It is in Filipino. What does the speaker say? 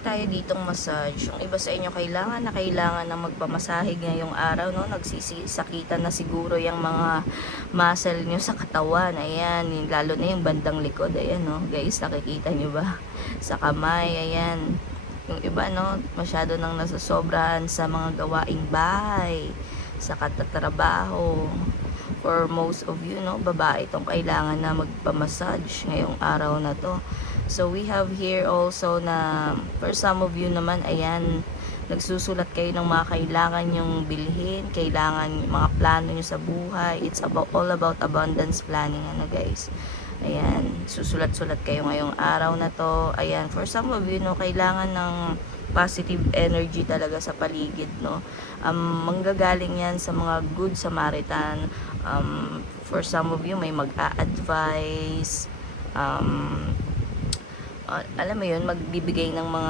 meron tayo ditong massage. Yung iba sa inyo kailangan na magpamasahe ngayong araw, no? Nagsisisakitan na siguro yung mga muscle nyo sa katawan. Ayan, lalo na yung bandang likod. Ayan, no? Guys, nakikita nyo ba? Sa kamay, ayan. Yung iba, no? Masyado nang nasasobrahan sa mga gawaing bahay, sa katatrabaho. For most of you, no? Babae itong kailangan na magpamassage ngayong araw na to. So we have here also na for some of you naman, ayan, nagsusulat kayo ng mga kailangan yung bilhin, kailangan mga plano nyo sa buhay. It's all about abundance planning, ano guys. Ayan, susulat-sulat kayo ngayong araw na to. Ayan, for some of you, no, kailangan ng positive energy talaga sa paligid, no. Manggagaling yan sa mga good Samaritan. For some of you, may mag-a-advise, alam mo yun, magbibigay ng mga